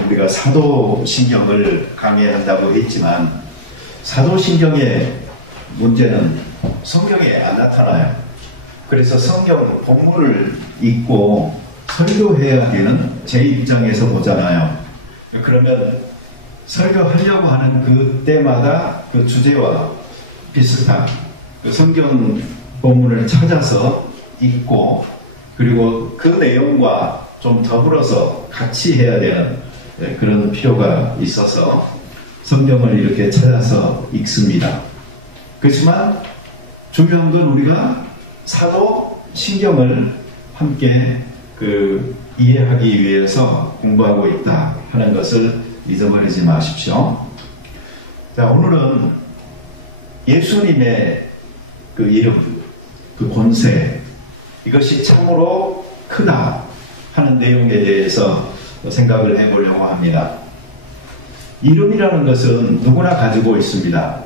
우리가 사도신경을 강의한다고 했지만 사도신경의 문제는 성경에 안 나타나요. 그래서 성경 본문을 읽고 설교해야 되는 제 입장에서 보잖아요. 그러면 설교하려고 하는 그 때마다 그 주제와 비슷한 그 성경 본문을 찾아서 읽고 그리고 그 내용과 좀 더불어서 같이 해야 되는 그런 필요가 있어서 성경을 이렇게 찾아서 읽습니다. 그렇지만 중요한 건 우리가 사도신경을 함께 이해하기 위해서 공부하고 있다 하는 것을 잊어버리지 마십시오. 자, 오늘은 예수님의 그 이름, 그 권세, 이것이 참으로 크다 하는 내용에 대해서 생각을 해보려고 합니다. 이름이라는 것은 누구나 가지고 있습니다.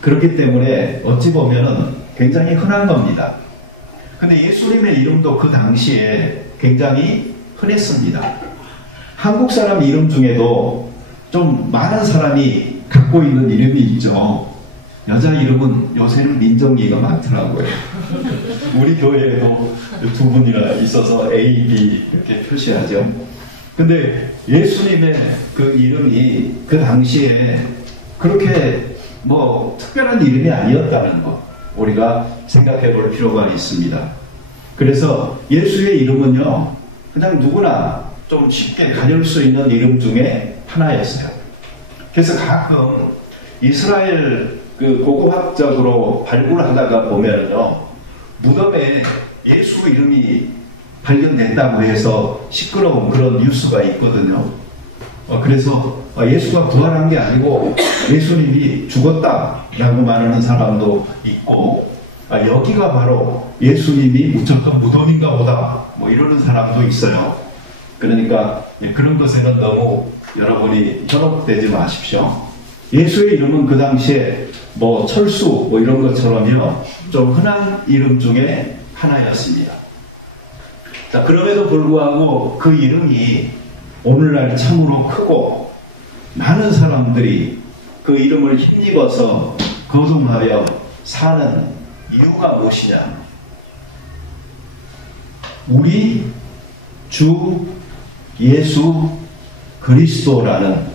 그렇기 때문에 어찌 보면은 굉장히 흔한 겁니다. 근데 예수님의 이름도 그 당시에 굉장히 흔했습니다. 한국 사람 이름 중에도 좀 많은 사람이 갖고 있는 이름이 있죠. 여자 이름은 요새는 민정이가 많더라고요. 우리 교회에도 두 분이나 있어서 A, B 이렇게 표시하죠. 근데 예수님의 그 이름이 그 당시에 그렇게 특별한 이름이 아니었다는 것, 우리가 생각해 볼 필요가 있습니다. 그래서 예수의 이름은요, 그냥 누구나 좀 쉽게 가질 수 있는 이름 중에 하나였어요. 그래서 가끔 이스라엘 고고학적으로 발굴하다가 보면은요, 무덤에 예수 이름이 발견됐다고 해서 시끄러운 그런 뉴스가 있거든요. 그래서 예수가 부활한 게 아니고 예수님이 죽었다라고 말하는 사람도 있고, 여기가 바로 예수님이 묻혔던 무덤인가 보다 이러는 사람도 있어요. 그러니까 그런 것에는 너무 여러분이 현혹되지 마십시오. 예수의 이름은 그 당시에 철수 이런 것처럼요, 좀 흔한 이름 중에 하나였습니다. 자, 그럼에도 불구하고 그 이름이 오늘날 참으로 크고 많은 사람들이 그 이름을 힘입어서 거듭나며 사는 이유가 무엇이냐? 우리 주 예수 그리스도라는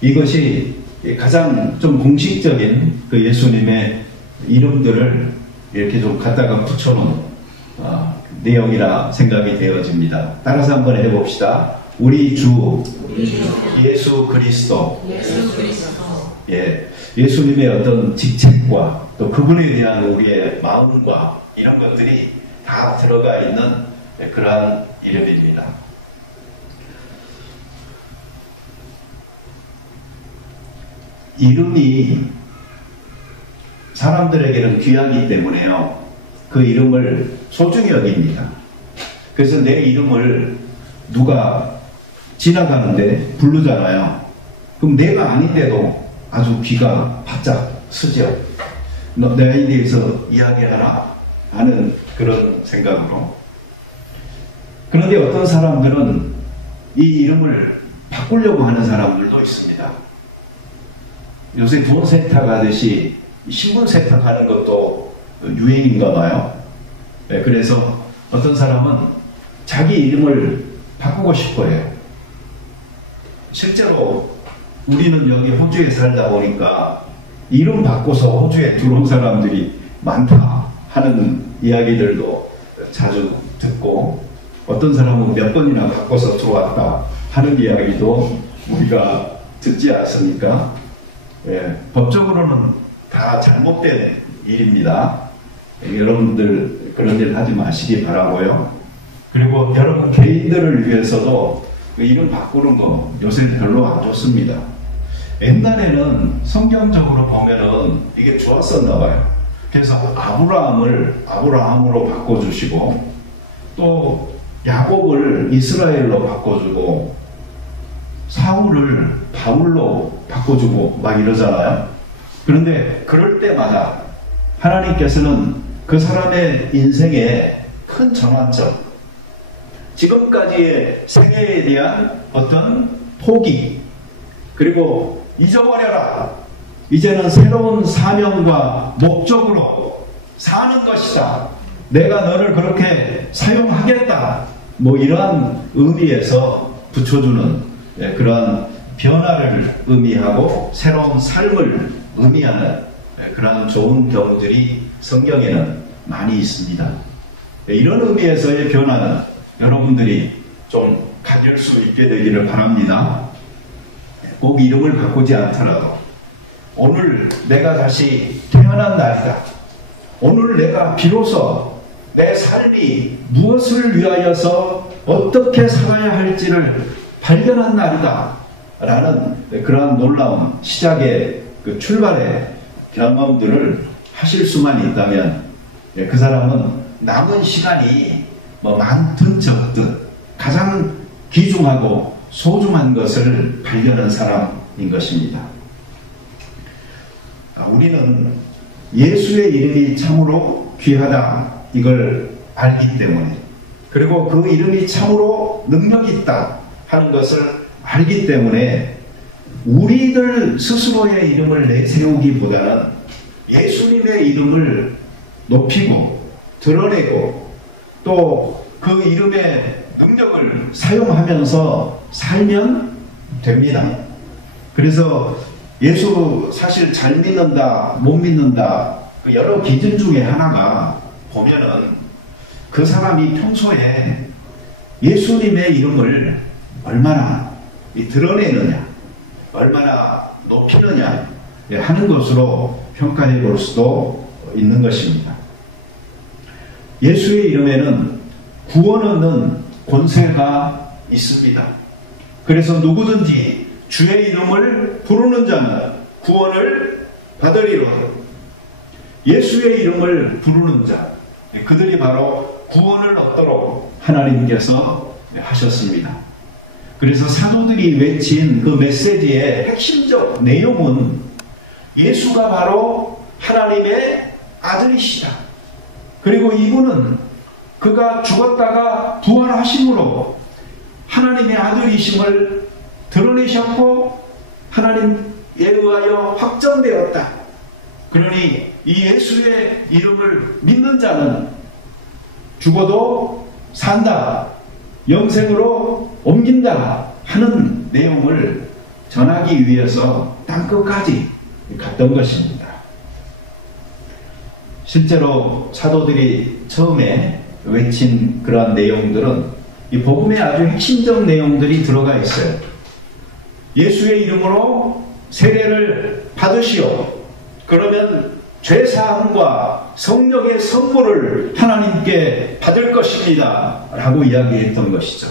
이것이 가장 좀 공식적인 그 예수님의 이름들을 이렇게 좀 갖다가 붙여놓은 내용이라 생각이 되어집니다. 따라서 한번 해봅시다. 우리 주 예수 그리스도. 예, 예수님의 어떤 직책과 또 그분에 대한 우리의 마음과 이런 것들이 다 들어가 있는 그러한 이름입니다. 이름이 사람들에게는 귀하기 때문에요, 그 이름을 소중히 여깁니다. 그래서 내 이름을 누가 지나가는데 부르잖아요. 그럼 내가 아닌데도 아주 귀가 바짝 쓰죠. 내에 대해서 이야기하라 하는 그런 생각으로. 그런데 어떤 사람들은 이 이름을 바꾸려고 하는 사람들도 있습니다. 요새 돈 세탁하듯이 신분 세탁하는 것도 유행인가 봐요. 네, 그래서 어떤 사람은 자기 이름을 바꾸고 싶어요. 실제로 우리는 여기 호주에 살다 보니까 이름 바꿔서 호주에 들어온 사람들이 많다 하는 이야기들도 자주 듣고, 어떤 사람은 몇 번이나 바꿔서 들어왔다 하는 이야기도 우리가 듣지 않습니까? 예, 법적으로는 다 잘못된 일입니다. 여러분들 그런 일 하지 마시기 바라고요. 그리고 여러분 개인들을 위해서도 그 이름 바꾸는 거 요새는 별로 안 좋습니다. 옛날에는 성경적으로 보면은 이게 좋았었나 봐요. 그래서 아브라함을 아브라함으로 바꿔주시고, 또 야곱을 이스라엘로 바꿔주고, 사울을 바울로 바꿔주고 막 이러잖아요. 그런데 그럴 때마다 하나님께서는 그 사람의 인생에 큰 전환점, 지금까지의 생애에 대한 어떤 포기, 그리고 잊어버려라. 이제는 새로운 사명과 목적으로 사는 것이다. 내가 너를 그렇게 사용하겠다. 뭐 이러한 의미에서 붙여주는 그런 변화를 의미하고 새로운 삶을 의미하는 그런 좋은 경우들이 성경에는 많이 있습니다. 이런 의미에서의 변화는 여러분들이 좀 가질 수 있게 되기를 바랍니다. 꼭 이름을 바꾸지 않더라도 오늘 내가 다시 태어난 날이다. 오늘 내가 비로소 내 삶이 무엇을 위하여서 어떻게 살아야 할지를 발견한 날이다. 라는 그러한 놀라운 시작의 그 출발의 경험들을 하실 수만 있다면 그 사람은 남은 시간이 많든 적든 가장 귀중하고 소중한 것을 발견한 사람인 것입니다. 우리는 예수의 이름이 참으로 귀하다 이걸 알기 때문에, 그리고 그 이름이 참으로 능력이 있다 하는 것을 알기 때문에 우리들 스스로의 이름을 내세우기보다는 예수님의 이름을 높이고 드러내고 또 그 이름의 능력을 사용하면서 살면 됩니다. 그래서 예수 사실 잘 믿는다 못 믿는다 그 여러 기준 중에 하나가 보면은 그 사람이 평소에 예수님의 이름을 얼마나 드러내느냐, 얼마나 높이느냐 하는 것으로 평가해 볼 수도 있는 것입니다. 예수의 이름에는 구원 얻는 권세가 있습니다. 그래서 누구든지 주의 이름을 부르는 자는 구원을 받으리로다. 예수의 이름을 부르는 자, 그들이 바로 구원을 얻도록 하나님께서 하셨습니다. 그래서 사도들이 외친 그 메시지의 핵심적 내용은 예수가 바로 하나님의 아들이시다. 그리고 이분은 그가 죽었다가 부활하심으로 하나님의 아들이심을 드러내셨고 하나님에 의하여 확정되었다. 그러니 이 예수의 이름을 믿는 자는 죽어도 산다, 영생으로 옮긴다 하는 내용을 전하기 위해서 땅끝까지 갔던 것입니다. 실제로 사도들이 처음에 외친 그러한 내용들은 이 복음의 아주 핵심적 내용들이 들어가 있어요. 예수의 이름으로 세례를 받으시오. 그러면 죄사함과 성령의 선물을 하나님께 받을 것입니다. 라고 이야기했던 것이죠.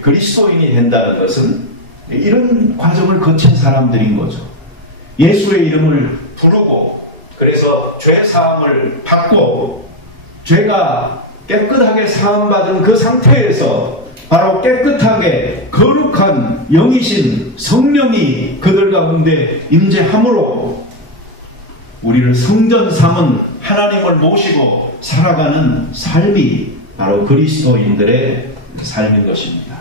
그리스도인이 된다는 것은 이런 과정을 거친 사람들인 거죠. 예수의 이름을 부르고 그래서 죄사함을 받고 죄가 깨끗하게 사함받은 그 상태에서 바로 깨끗하게 거룩한 영이신 성령이 그들 가운데 임재함으로 우리를 성전 삼은 하나님을 모시고 살아가는 삶이 바로 그리스도인들의 삶인 것입니다.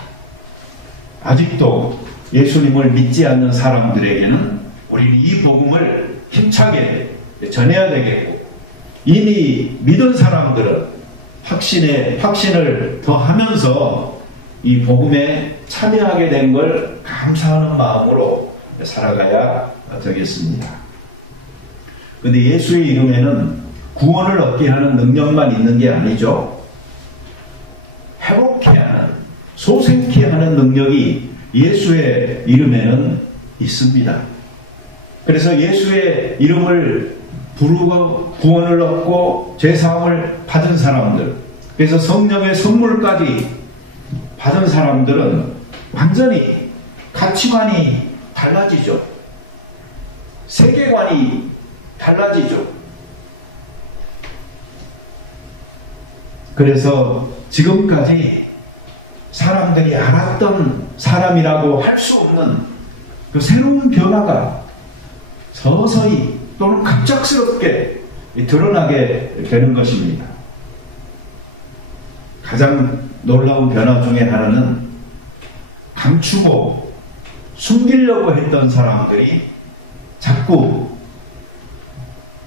아직도 예수님을 믿지 않는 사람들에게는 우리는 이 복음을 힘차게 전해야 되겠고, 이미 믿은 사람들은 확신을 더하면서 이 복음에 참여하게 된 걸 감사하는 마음으로 살아가야 되겠습니다. 그런데 예수의 이름에는 구원을 얻게 하는 능력만 있는 게 아니죠. 회복케 하는, 소생케 하는 능력이 예수의 이름에는 있습니다. 그래서 예수의 이름을 부르고 구원을 얻고 죄사함을 받은 사람들, 그래서 성령의 선물까지 받은 사람들은 완전히 가치관이 달라지죠. 세계관이 달라지죠. 그래서 지금까지 사람들이 알았던 사람이라고 할 수 없는 그 새로운 변화가 서서히 또는 갑작스럽게 드러나게 되는 것입니다. 가장 놀라운 변화 중에 하나는 감추고 숨기려고 했던 사람들이 자꾸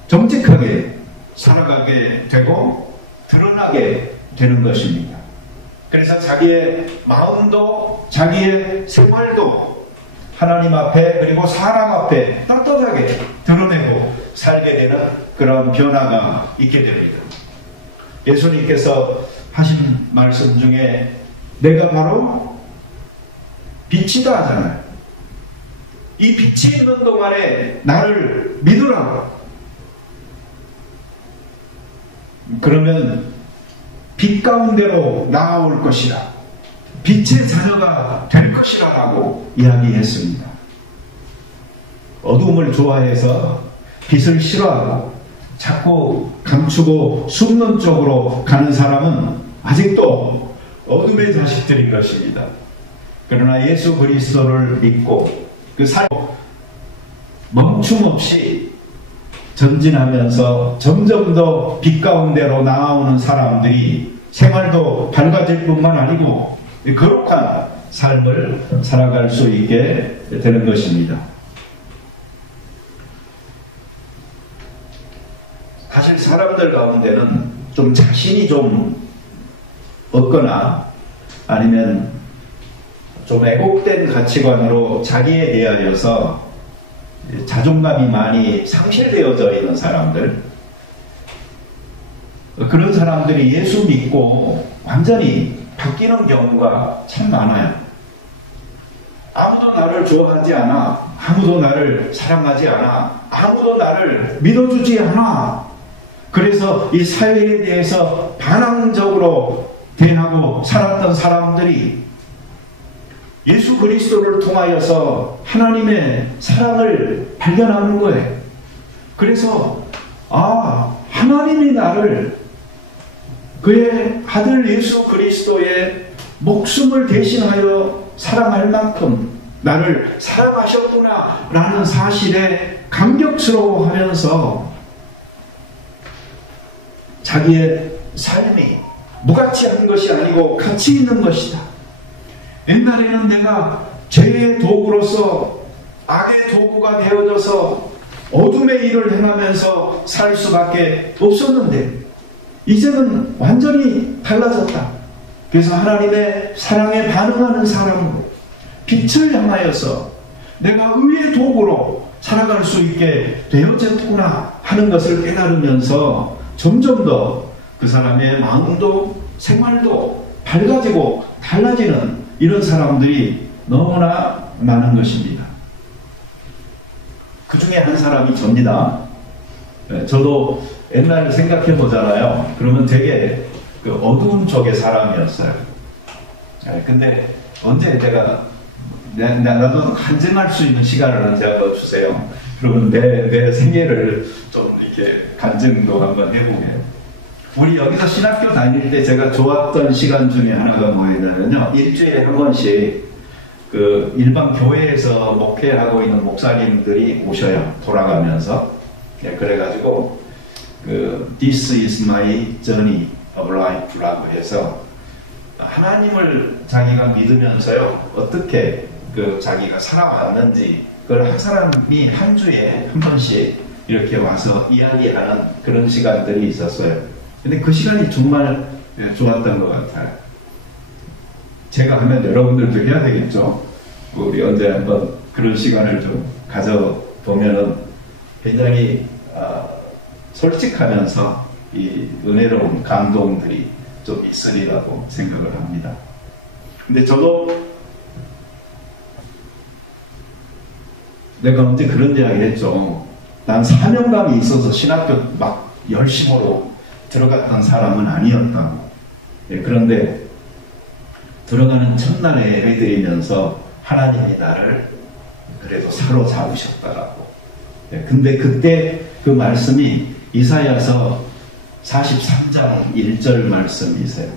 정직하게 살아가게 되고 드러나게 되는 것입니다. 그래서 자기의 마음도 자기의 생활도 하나님 앞에 그리고 사람 앞에 떳떳하게 드러내고 살게 되는 그런 변화가 있게 됩니다. 예수님께서 하신 말씀 중에 내가 바로 빛이다 하잖아요. 이 빛이 있는 동안에 나를 믿으라고. 그러면 빛 가운데로 나아올 것이라, 빛의 자녀가 될 것이라 라고 이야기했습니다. 어둠을 좋아해서 빛을 싫어하고 자꾸 감추고 숨는 쪽으로 가는 사람은 아직도 어둠의 자식들인 것입니다. 그러나 예수 그리스도를 믿고 그 삶 멈춤 없이 전진하면서 점점 더 빛 가운데로 나아오는 사람들이 생활도 밝아질 뿐만 아니고 거룩한 삶을 살아갈 수 있게 되는 것입니다. 사실 사람들 가운데는 좀 자신이 좀 없거나 아니면 좀 왜곡된 가치관으로 자기에 대하여서 자존감이 많이 상실되어져 있는 사람들, 그런 사람들이 예수 믿고 완전히 바뀌는 경우가 참 많아요. 아무도 나를 좋아하지 않아, 아무도 나를 사랑하지 않아, 아무도 나를 믿어주지 않아. 그래서 이 사회에 대해서 반항적으로 대하고 살았던 사람들이 예수 그리스도를 통하여서 하나님의 사랑을 발견하는 거예요. 그래서 하나님이 나를 그의 아들 예수 그리스도의 목숨을 대신하여 사랑할 만큼 나를 사랑하셨구나 라는 사실에 감격스러워하면서 자기의 삶이 무가치한 것이 아니고 가치 있는 것이다. 옛날에는 내가 죄의 도구로서 악의 도구가 되어져서 어둠의 일을 행하면서 살 수밖에 없었는데 이제는 완전히 달라졌다. 그래서 하나님의 사랑에 반응하는 사람으로 빛을 향하여서 내가 의의 도구로 살아갈 수 있게 되어졌구나 하는 것을 깨달으면서 점점 더 그 사람의 마음도 생활도 밝아지고 달라지는 이런 사람들이 너무나 많은 것입니다. 그 중에 한 사람이 접니다. 저도 옛날 생각해 보잖아요. 그러면 되게 그 어두운 쪽의 사람이었어요. 근데 언제 나도 한증할 수 있는 시간을 언제 한번 주세요. 그러면 내 생애를 좀 이렇게 간증도 한번 해보게요. 우리 여기서 신학교 다닐 때 제가 좋았던 시간 중에 하나가 뭐냐면요. 일주일에 한 번씩 그 일반 교회에서 목회하고 있는 목사님들이 오셔요. 돌아가면서. 그래가지고 This is my journey of life라고 해서 하나님을 자기가 믿으면서요. 어떻게 자기가 살아왔는지 그걸 한 사람이 한 주에 한 번씩 이렇게 와서 이야기하는 그런 시간들이 있었어요. 근데 그 시간이 정말 좋았던 것 같아요. 제가 하면 여러분들도 해야 되겠죠. 우리 언제 한번 그런 시간을 좀 가져보면은 굉장히 솔직하면서 이 은혜로운 감동들이 좀 있으리라고 생각을 합니다. 근데 저도 내가 언제 그런 이야기 했죠. 난 사명감이 있어서 신학교 막 열심으로 들어갔던 사람은 아니었다고. 그런데 들어가는 첫날에 예배드리면서 하나님이 나를 그래도 사로잡으셨다라고. 근데 그때 그 말씀이 이사야서 43장 1절 말씀이세요.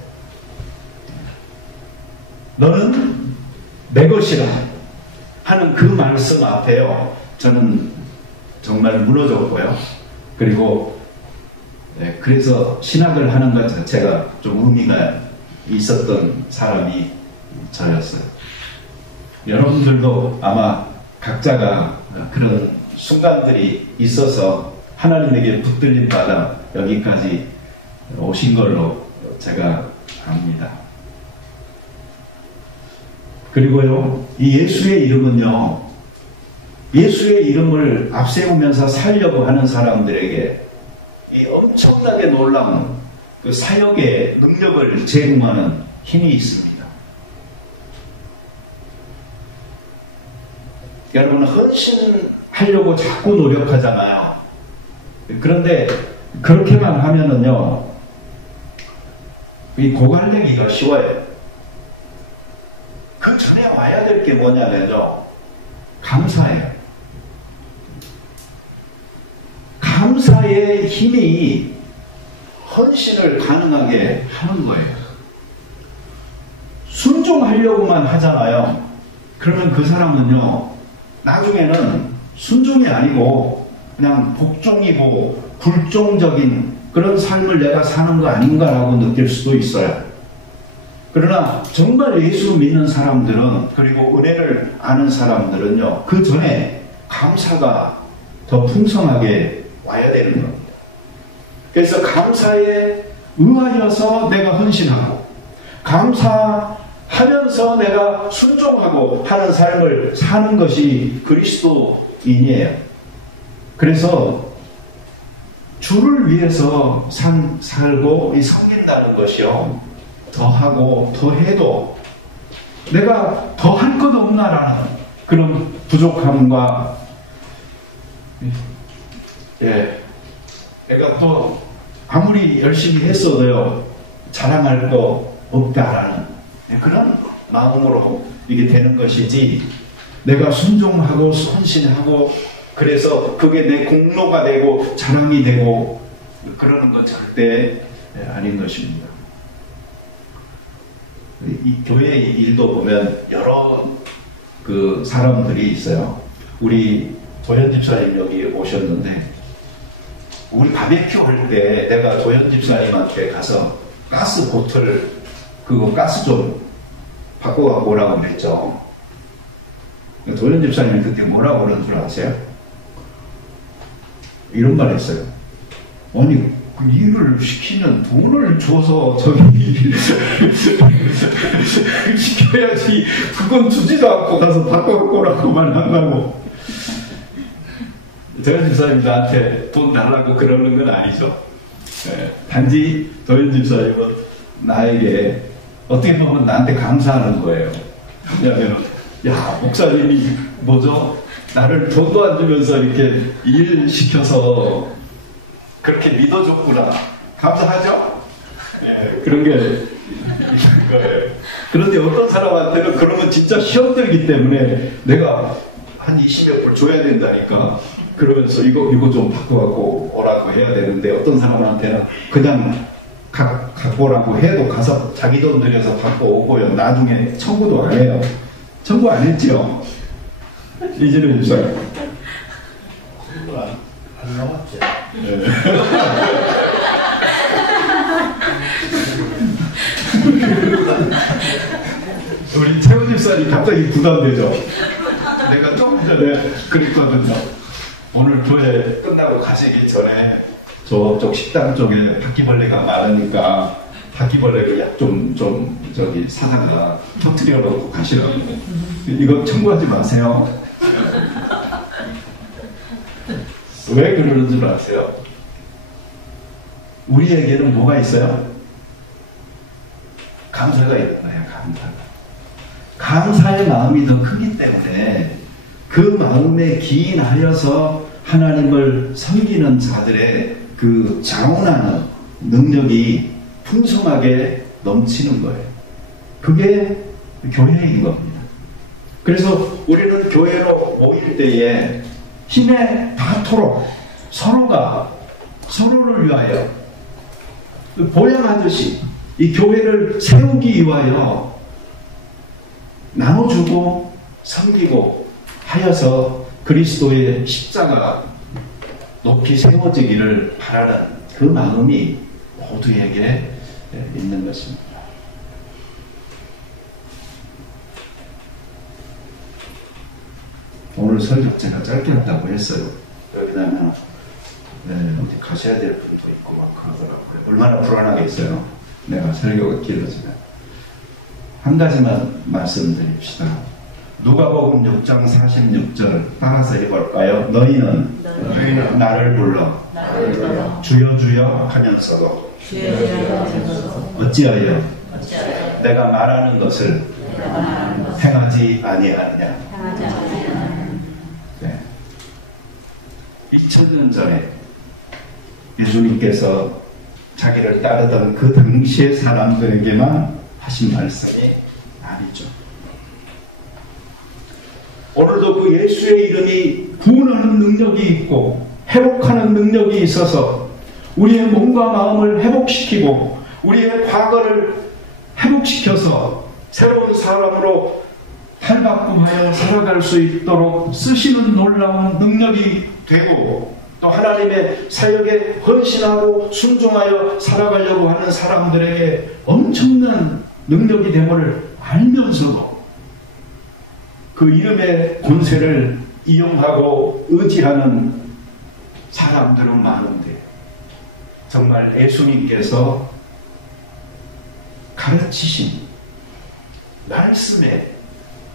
너는 내 것이라 하는 그 말씀 앞에요. 저는 정말 무너졌고요. 그리고 그래서 신학을 하는 것 자체가 좀 의미가 있었던 사람이 저였어요. 여러분들도 아마 각자가 그런 순간들이 있어서 하나님에게 붙들림 받아 여기까지 오신 걸로 제가 압니다. 그리고요, 이 예수의 이름은요, 예수의 이름을 앞세우면서 살려고 하는 사람들에게 이 엄청나게 놀라운 그 사역의 능력을 제공하는 힘이 있습니다. 여러분, 헌신하려고 자꾸 노력하잖아요. 그런데 그렇게만 하면은요, 이 고갈되기가 쉬워요. 그 전에 와야 될 게 뭐냐면요, 감사예요. 감사의 힘이 헌신을 가능하게 하는 거예요. 순종하려고만 하잖아요. 그러면 그 사람은요, 나중에는 순종이 아니고 그냥 복종이고 불종적인 그런 삶을 내가 사는 거 아닌가라고 느낄 수도 있어요. 그러나 정말 예수 믿는 사람들은, 그리고 은혜를 아는 사람들은요, 그 전에 감사가 더 풍성하게 와야 되는 겁니다. 그래서 감사에 의하여서 내가 헌신하고, 감사하면서 내가 순종하고 하는 삶을 사는 것이 그리스도인이에요. 그래서 주를 위해서 살고 섬긴다는 것이요, 더 하고 더 해도 내가 더 할 것 없나라는 그런 부족함과, 내가 또 아무리 열심히 했어도요, 자랑할 거 없다라는 그런 마음으로 이게 되는 것이지, 내가 순종하고 헌신하고 그래서 그게 내 공로가 되고 자랑이 되고 그러는 건 절대 아닌 것입니다. 이 교회의 일도 보면 여러 그 사람들이 있어요. 우리 도현 집사님 여기 오셨는데, 우리 바베큐 할 때 내가 도현 집사님한테 가서 가스 보틀, 그거 가스 좀 바꿔갖고 오라고 그랬죠. 도현 집사님이 그때 뭐라고 그러는 줄 아세요? 이런 말 했어요. 아니, 그 일을 시키면 돈을 줘서 저기 시켜야지, 그건 주지도 않고 가서 바꿔갖고 오라고만 한다고. 도현 집사님 나한테 돈 달라고 그러는 건 아니죠. 단지 도현 집사님은 나에게 어떻게 보면 나한테 감사하는 거예요. 왜냐하면, 야, 목사님이 뭐죠? 나를 돈도 안 주면서 이렇게 일 시켜서 그렇게 믿어줬구나. 감사하죠? 그런 게 있는 거예요. 그런데 어떤 사람한테는 그러면 진짜 시험 들기 때문에 내가 한 20몇 불 줘야 된다니까. 그러면서 이거 좀 바꿔갖고 오라고 해야 되는데, 어떤 사람한테는 그냥 갖고 오라고 해도 가서 자기 돈 들여서 갖고 오고요, 나중에 청구도 안 해요. 청구 안 했죠? 이제는 주세요. 청구 안 남았죠. 우리 최훈 집사님 갑자기 부담되죠? 내가 조금 전에 그랬거든요. 오늘 교회 끝나고 가시기 전에 저쪽 식당 쪽에 바퀴벌레가 많으니까 바퀴벌레를 약 좀 저기 사다가 터뜨려 놓고 가시라고. 이거 청구하지 마세요. 왜 그러는 줄 아세요? 우리에게는 뭐가 있어요? 감사가 있는 거예요. 감사의 마음이 더 크기 때문에 그 마음에 기인하여서 하나님을 섬기는 자들의 그 자원하는 능력이 풍성하게 넘치는 거예요. 그게 교회인 겁니다. 그래서 우리는 교회로 모일 때에 힘에 닿도록 서로가 서로를 위하여 보양하듯이 이 교회를 세우기 위하여 나눠주고 섬기고 하여서 그리스도의 십자가가 높이 세워지기를 바라는 그 마음이 모두에게 있는 것입니다. 오늘 설교 제가 짧게 한다고 했어요. 여기다가 어디 가셔야 될 분도 있고 막 그러더라고요. 얼마나 불안하겠어요. 내가 설교가 길어지면. 한 가지만 말씀드립시다. 누가복음 6장 46절 따라서 해볼까요? 너희는 나를 불러 주여 주여 하면서도 어찌하여 내가 말하는 것을 행하지 아니하느냐. 네. 2000년 전에 예수님께서 자기를 따르던 그 당시의 사람들에게만 하신 말씀이 아니죠. 오늘도 그 예수의 이름이 구원하는 능력이 있고 회복하는 능력이 있어서 우리의 몸과 마음을 회복시키고 우리의 과거를 회복시켜서 새로운 사람으로 탈바꿈하여 살아갈 수 있도록 쓰시는 놀라운 능력이 되고 또 하나님의 사역에 헌신하고 순종하여 살아가려고 하는 사람들에게 엄청난 능력이 됨을 알면서도 그 이름의 권세를 이용하고 의지하는 사람들은 많은데 정말 예수님께서 가르치신 말씀에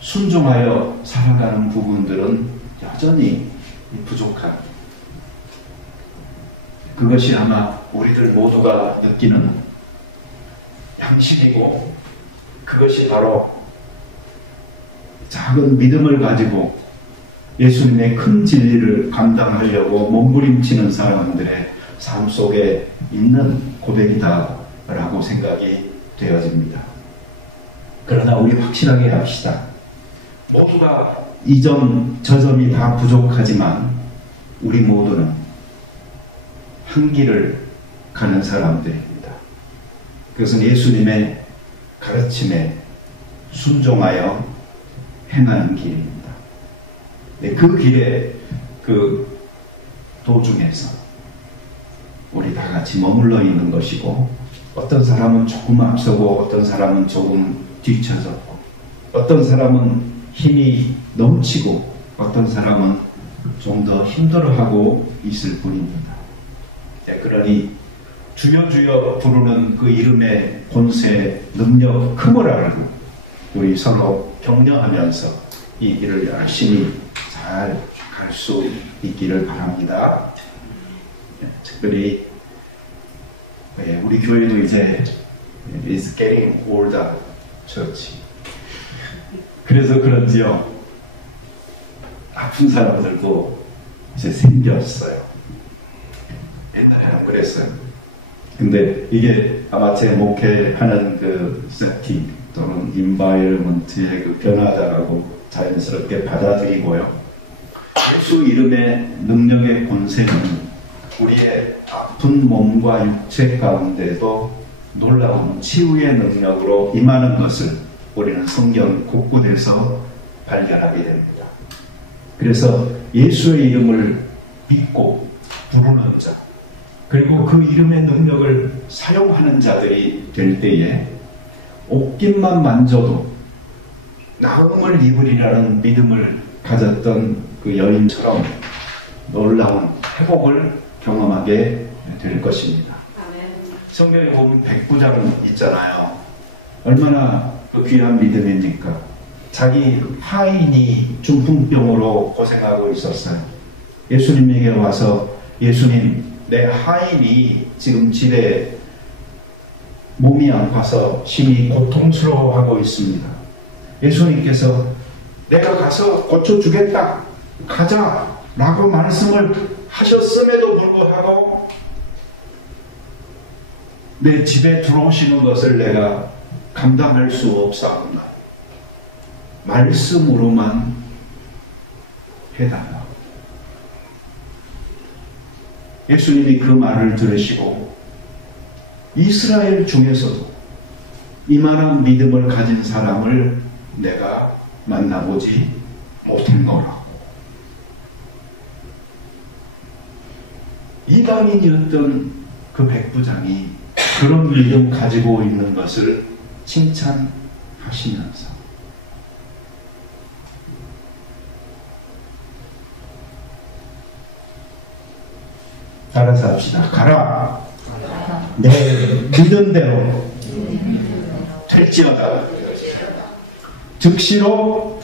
순종하여 살아가는 부분들은 여전히 부족한, 그것이 아마 우리들 모두가 느끼는 양심이고 그것이 바로 작은 믿음을 가지고 예수님의 큰 진리를 감당하려고 몸부림치는 사람들의 삶 속에 있는 고백이다라고 생각이 되어집니다. 그러나 우리 확실하게 합시다. 모두가 이 점 저 점이 다 부족하지만 우리 모두는 한 길을 가는 사람들입니다. 그것은 예수님의 가르침에 순종하여 행하는 길입니다. 네, 그 길에 그 도중에서 우리 다 같이 머물러 있는 것이고 어떤 사람은 조금 앞서고 어떤 사람은 조금 뒤쳐졌고 어떤 사람은 힘이 넘치고 어떤 사람은 좀 더 힘들어하고 있을 뿐입니다. 네, 그러니 주여 주여 부르는 그 이름의 권세, 능력, 큼을 알고 우리 서로 격려하면서 이 길을 열심히 잘 갈 수 있기를 바랍니다. 특별히 우리 교회도 이제 is getting older church. 그래서 그런지요 아픈 사람들도 이제 생겼어요. 옛날에는 그랬어요. 근데 이게 아마 제 목회하는 그 세팅 또는 인바이러먼트의 그 변화다라고 자연스럽게 받아들이고요. 예수 이름의 능력의 권세는 우리의 아픈 몸과 육체 가운데도 놀라운 치유의 능력으로 임하는 것을 우리는 성경 곳곳에서 발견하게 됩니다. 그래서 예수의 이름을 믿고 부르는 자, 그리고 그 이름의 능력을 사용하는 자들이 될 때에 옷깃만 만져도 나음을 입으리라는 믿음을 가졌던 그 여인처럼 놀라운 회복을 경험하게 될 것입니다. 성경에 보면 백부장 있잖아요. 얼마나 그 귀한 믿음입니까? 자기 하인이 중풍병으로 고생하고 있었어요. 예수님에게 와서 예수님, 내 하인이 지금 집에 몸이 아파서 심히 고통스러워하고 있습니다. 예수님께서 내가 가서 고쳐주겠다, 가자 라고 말씀을 하셨음에도 불구하고 내 집에 들어오시는 것을 내가 감당할 수 없사옵니다. 말씀으로만 해달라. 예수님이 그 말을 들으시고 이스라엘 중에서도 이만한 믿음을 가진 사람을 내가 만나보지 못했노라. 이방인이었던 그 백부장이 그런 믿음 가지고 있는 것을 칭찬하시면서 따라서 합시다. 가라. 내 믿은 대로 될지어다. 즉시로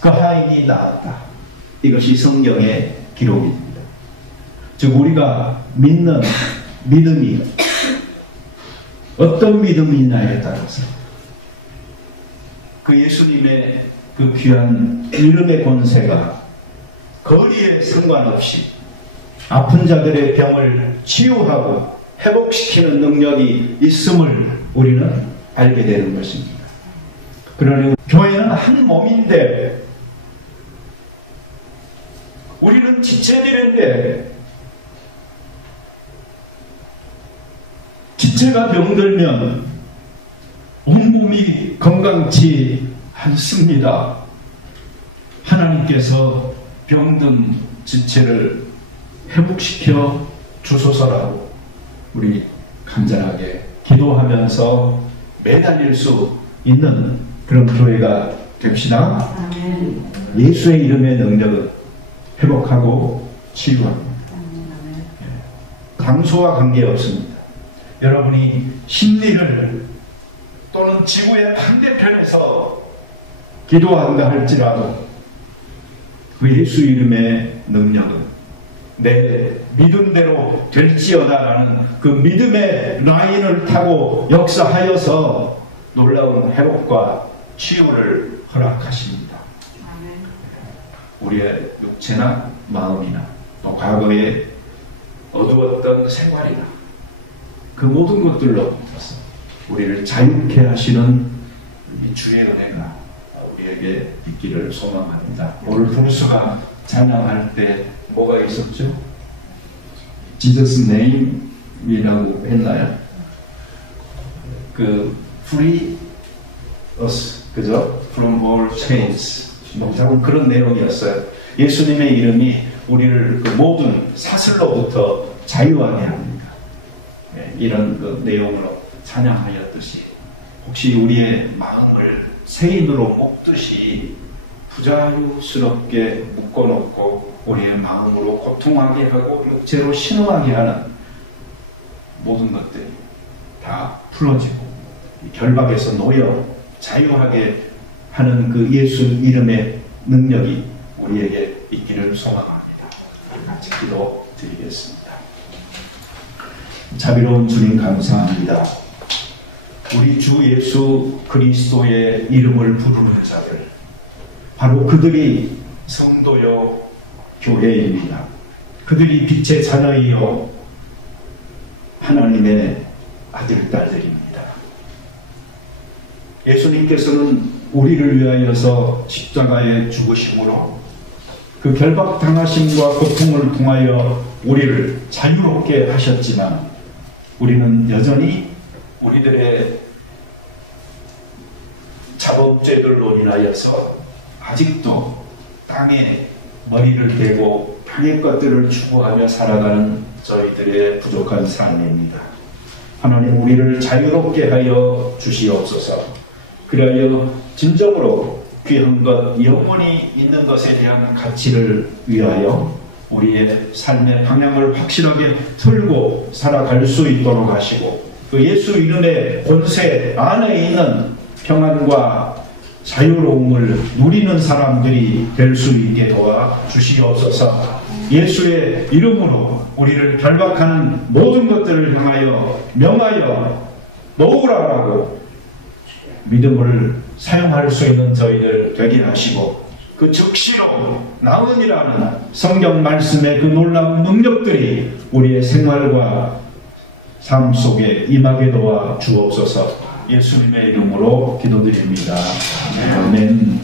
그 하인이 나았다. 이것이 성경의 기록입니다. 즉 우리가 믿는 믿음이 어떤 믿음이냐에 따라서 그 예수님의 그 귀한 이름의 권세가 거리에 상관없이 아픈 자들의 병을 치유하고 회복시키는 능력이 있음을 우리는 알게 되는 것입니다. 그러니 교회는 한 몸인데 우리는 지체들인데 지체가 병들면 온몸이 건강치 않습니다. 하나님께서 병든 지체를 회복시켜 주소서라고 우리 간절하게 기도하면서 매달릴 수 있는 그런 교회가 됩시다. 예수의 이름의 능력은 회복하고 치유합니다. 장소와 관계없습니다. 여러분이 심리를 또는 지구의 반대편에서 기도한다 할지라도 그 예수 이름의 능력은 내 믿음대로 될지어다라는 그 믿음의 라인을 타고 역사하여서 놀라운 회복과 치유를 허락하십니다. 우리의 육체나 마음이나 또 과거의 어두웠던 생활이나 그 모든 것들로부터 우리를 자유케 하시는 주의 은혜가 우리에게 있기를 소망합니다. 오늘 분수가 찬양할 때 뭐가 있었죠? Jesus name이라고 했나요? 그 free us, 그죠? From all chains. 작은 그런 내용이었어요. 예수님의 이름이 우리를 그 모든 사슬로부터 자유하게 합니다. 네, 이런 그 내용으로 찬양하였듯이 혹시 우리의 마음을 세인으로 묶듯이 부자유스럽게 묶어놓고 우리의 마음으로 고통하게 하고 육체로 신음하게 하는 모든 것들이 다 풀어지고 결박에서 놓여 자유하게 하는 그 예수 이름의 능력이 우리에게 있기를 소망합니다. 같이 기도 드리겠습니다. 자비로운 주님 감사합니다. 우리 주 예수 그리스도의 이름을 부르는 자들, 바로 그들이 성도요 교회입니다. 그들이 빛의 자녀이요 하나님의 아들 딸들입니다. 예수님께서는 우리를 위하여서 십자가에 죽으심으로 그 결박당하심과 고통을 통하여 우리를 자유롭게 하셨지만 우리는 여전히 우리들의 자범죄들로 인하여서 아직도 땅에 머리를 대고 땅의 것들을 추구하며 살아가는 저희들의 부족한 삶입니다. 하나님 우리를 자유롭게 하여 주시옵소서. 그리하여 진정으로 귀한 것, 영원히 있는 것에 대한 가치를 위하여 우리의 삶의 방향을 확실하게 틀고 살아갈 수 있도록 하시고 그 예수 이름의 권세 안에 있는 평안과 자유로움을 누리는 사람들이 될 수 있게 도와 주시옵소서. 예수의 이름으로 우리를 결박하는 모든 것들을 향하여 명하여 놓으라라고 믿음을 사용할 수 있는 저희들 되게 하시고 그 즉시로 나으니라는 성경 말씀의 그 놀라운 능력들이 우리의 생활과 삶 속에 임하게 도와 주옵소서. 예수님의 이름으로 기도드립니다. 아멘.